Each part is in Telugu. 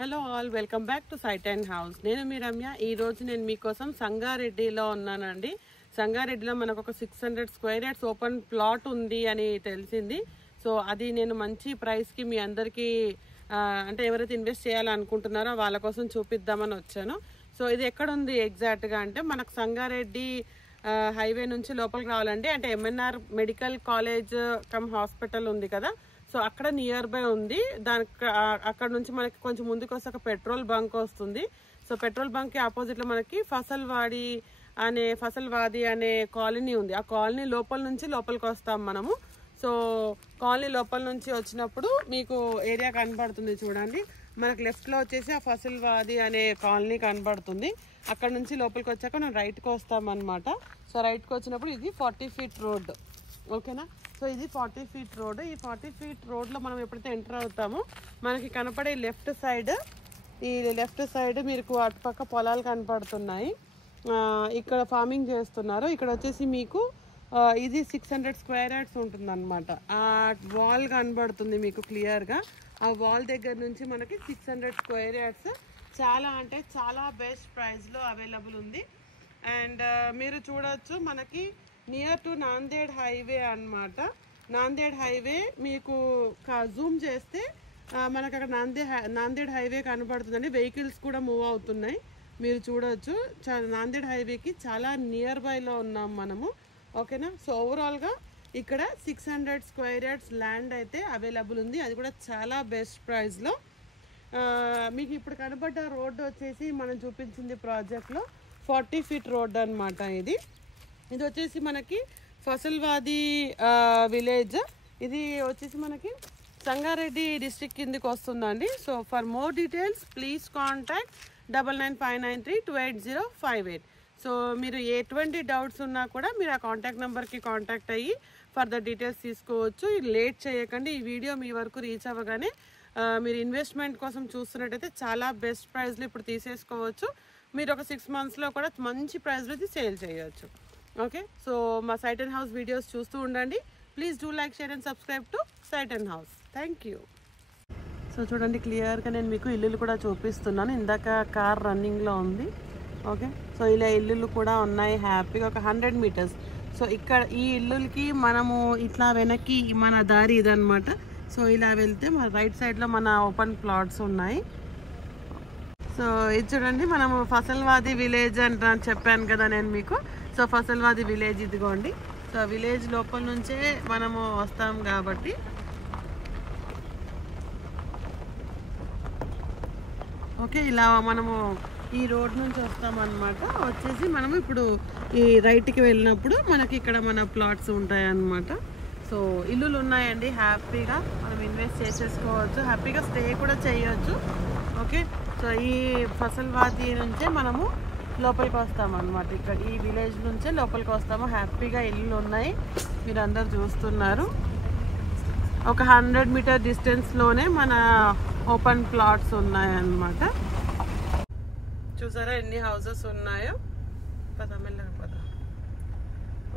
Hello all, welcome back to site and house. నేను మీ రమ్య. ఈ రోజు నేను మీకోసం సంగారెడ్డిలో ఉన్నానండి. సంగారెడ్డిలో మనకు ఒక 600 స్క్వేర్ యార్డ్స్ ఓపెన్ ప్లాట్ ఉంది అని తెలిసింది. సో అది నేను మంచి ప్రైస్కి మీ అందరికీ అంటే ఎవరైతే ఇన్వెస్ట్ చేయాలనుకుంటున్నారో వాళ్ళ కోసం చూపిద్దామని వచ్చాను. సో ఇది ఎక్కడ ఉంది ఎగ్జాక్ట్గా అంటే మనకు సంగారెడ్డి హైవే నుంచి లోపలికి రావాలండి. అంటే MNR medical college come hospital ఉంది కదా, సో అక్కడ నియర్ బై ఉంది. దానికి అక్కడ నుంచి మనకి కొంచెం ముందుకు వస్తే ఒక పెట్రోల్ బంక్ వస్తుంది. సో పెట్రోల్ బంక్కి ఆపోజిట్లో మనకి ఫసల్వాది అనే కాలనీ ఉంది. ఆ కాలనీ లోపల నుంచి లోపలికి వస్తాం మనము. సో కాలనీ లోపల నుంచి వచ్చినప్పుడు మీకు ఏరియా కనబడుతుంది చూడండి. మనకు లెఫ్ట్లో వచ్చేసి ఆ ఫసల్వాది అనే కాలనీ కనబడుతుంది. అక్కడ నుంచి లోపలికి వచ్చాక మనం రైట్కి వస్తాం అనమాట. సో రైట్కి వచ్చినప్పుడు ఇది 40 ఫీట్ రోడ్, ఓకేనా. సో ఇది 40 ఫీట్ రోడ్. ఈ 40 ఫీట్ రోడ్లో మనం ఎప్పుడైతే ఎంటర్ అవుతామో మనకి కనపడే లెఫ్ట్ సైడ్ మీకు అటుపక్క పొలాలు కనపడుతున్నాయి. ఇక్కడ ఫార్మింగ్ చేస్తున్నారు. ఇక్కడ వచ్చేసి మీకు ఇది 600 స్క్వేర్ యార్డ్స్ ఉంటుంది అనమాట. ఆ వాల్ కనబడుతుంది మీకు క్లియర్గా. ఆ వాల్ దగ్గర నుంచి మనకి 600 స్క్వేర్ యార్డ్స్ చాలా అంటే చాలా బెస్ట్ ప్రైస్లో అవైలబుల్ ఉంది. అండ్ మీరు చూడొచ్చు మనకి నియర్ టు నాందేడ్ హైవే అన్నమాట. నాందేడ్ హైవే మీకు జూమ్ చేస్తే మనకు అక్కడ నాందేడ్ హైవే కనబడుతుందండి. వెహికల్స్ కూడా మూవ్ అవుతున్నాయి, మీరు చూడవచ్చు. నాందేడ్ హైవేకి చాలా నియర్ బైలో ఉన్నాం మనము, ఓకేనా. సో ఓవరాల్గా ఇక్కడ 600 స్క్వేర్ యార్డ్స్ ల్యాండ్ అయితే అవైలబుల్ ఉంది. అది కూడా చాలా బెస్ట్ ప్రైస్లో. మీకు ఇప్పుడు కనబడ్డ రోడ్డు వచ్చేసి మనం చూపించింది ప్రాజెక్ట్లో 40 ఫీట్ రోడ్ అనమాట. ఇది వచ్చేసి మనకి ఫసల్వాది విలేజ్. ఇది వచ్చేసి మనకి సంగారెడ్డి డిస్ట్రిక్ట్ కిందకి వస్తుందండి. So for more details please contact 9959328058. So మీరు ఎటువంటి డౌట్స్ ఉన్నా కూడా మీరు ఆ కాంటాక్ట్ నెంబర్కి కాంటాక్ట్ అయ్యి ఫర్దర్ డీటెయిల్స్ తీసుకోవచ్చు. లేట్ చేయకండి. ఈ వీడియో మీ వరకు రీచ్ అవ్వగానే మీరు ఇన్వెస్ట్మెంట్ కోసం చూస్తున్నట్టయితే చాలా బెస్ట్ ప్రైస్లో ఇప్పుడు తీసేసుకోవచ్చు. మీరు ఒక 6 మంత్స్లో కూడా మంచి ప్రైస్లో ఇది సేల్ చేయవచ్చు, ఓకే. సో మా సైట్ అండ్ హౌస్ వీడియోస్ చూస్తూ ఉండండి. Please do like, share and subscribe to site and house. Thank you. So చూడండి క్లియర్గా నేను మీకు ఇల్లులు కూడా చూపిస్తున్నాను. ఇందాక కార్ రన్నింగ్లో ఉంది, ఓకే. సో ఇలా ఇల్లులు కూడా ఉన్నాయి హ్యాపీగా ఒక 100 మీటర్స్. సో ఇక్కడ ఈ ఇల్లులకి మనము ఇట్లా వెనక్కి మన దారి ఇదనమాట. సో ఇలా వెళ్తే మన రైట్ సైడ్లో మన ఓపెన్ ప్లాట్స్ ఉన్నాయి. సో ఇది చూడండి, మనము ఫసల్వాది విలేజ్ అని చెప్పాను కదా నేను మీకు. సో ఫసల్వాది విలేజ్ ఇదిగోండి. సో విలేజ్ లోపల నుంచే మనము వస్తాం కాబట్టి ఓకే. ఇలా మనము ఈ రోడ్ నుంచి వస్తామన్నమాట. వచ్చేసి మనము ఇప్పుడు ఈ రైట్కి వెళ్ళినప్పుడు మనకి ఇక్కడ మన ప్లాట్స్ ఉంటాయి అన్నమాట. సో ఇల్లులు ఉన్నాయండి, హ్యాపీగా మనం ఇన్వెస్ట్ చేసేసుకోవచ్చు, హ్యాపీగా స్టే కూడా చేయొచ్చు, ఓకే. సో ఈ ఫసల్వాది నుంచే మనము లోపలికి వస్తామన్నమాట. ఇక్కడ ఈ విలేజ్ నుంచే లోపలికి వస్తాము. హ్యాపీగా ఇల్లులు ఉన్నాయి, మీరు అందరు చూస్తున్నారు. ఒక 100 మీటర్ డిస్టెన్స్లోనే మన ఓపెన్ ప్లాట్స్ ఉన్నాయన్నమాట. చూసారా ఎన్ని హౌసెస్ ఉన్నాయో.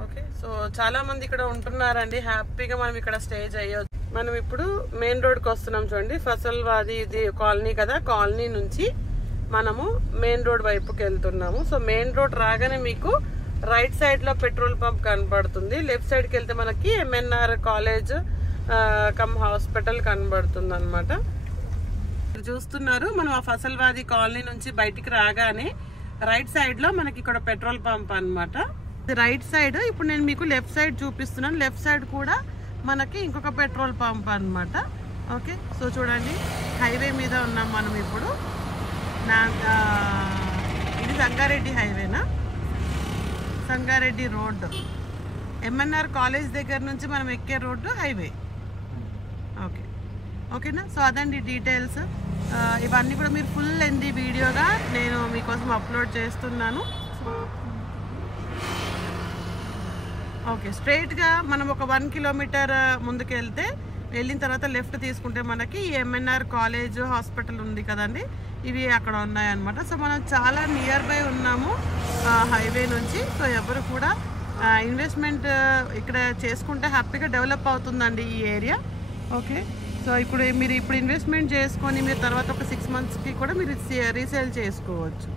ఓకే. సో చాలా మంది ఇక్కడ ఉంటున్నారండి, హ్యాపీగా మనం ఇక్కడ స్టే చేయొచ్చు. మనం ఇప్పుడు మెయిన్ రోడ్కి వస్తున్నాం చూడండి. ఫసల్వాది ఇది కాలనీ కదా, కాలనీ నుంచి మనము మెయిన్ రోడ్ వైపుకి వెళ్తున్నాము. సో మెయిన్ రోడ్ రాగానే మీకు రైట్ సైడ్లో పెట్రోల్ పంప్ కనబడుతుంది. లెఫ్ట్ సైడ్కి వెళ్తే మనకి ఎంఎన్ఆర్ కాలేజ్ కమ్ హాస్పిటల్ కనబడుతుంది అనమాట. చూస్తున్నారు మనం ఆ ఫసల్వాది కాలనీ నుంచి బయటికి రాగానే రైట్ సైడ్లో మనకి ఇక్కడ పెట్రోల్ పంప్ అనమాట. రైట్ సైడ్ ఇప్పుడు నేను మీకు లెఫ్ట్ సైడ్ చూపిస్తున్నాను. లెఫ్ట్ సైడ్ కూడా మనకి ఇంకొక పెట్రోల్ పంప్ అనమాట, ఓకే. సో చూడండి హైవే మీద ఉన్నాం మనం ఇప్పుడు. ఇది సంగారెడ్డి హైవేనా, సంగారెడ్డి రోడ్, ఎంఎన్ఆర్ కాలేజ్ దగ్గర నుంచి మనం ఎక్కే రోడ్డు హైవే, ఓకే, ఓకేనా. సో అదండి డీటెయిల్స్. ఇవన్నీ కూడా మీరు ఫుల్ లెంత్ వీడియోగా నేను మీకోసం అప్లోడ్ చేస్తున్నాను, ఓకే. స్ట్రైట్గా మనం ఒక 1 కిలోమీటర్ ముందుకు వెళ్ళిన తర్వాత లెఫ్ట్ తీసుకుంటే మనకి ఎంఎన్ఆర్ కాలేజ్ హాస్పిటల్ ఉంది కదండి, ఇవి అక్కడ ఉన్నాయన్నమాట. సో మనం చాలా నియర్ బై ఉన్నాము హైవే నుంచి. సో ఎవరు కూడా ఇన్వెస్ట్మెంట్ ఇక్కడ చేసుకుంటే హ్యాపీగా డెవలప్ అవుతుందండి ఈ ఏరియా, ఓకే. సో ఇప్పుడు మీరు ఇప్పుడు ఇన్వెస్ట్మెంట్ చేసుకొని మీరు తర్వాత ఒక 6 monthsకి కూడా మీరు రీసేల్ చేసుకోవచ్చు.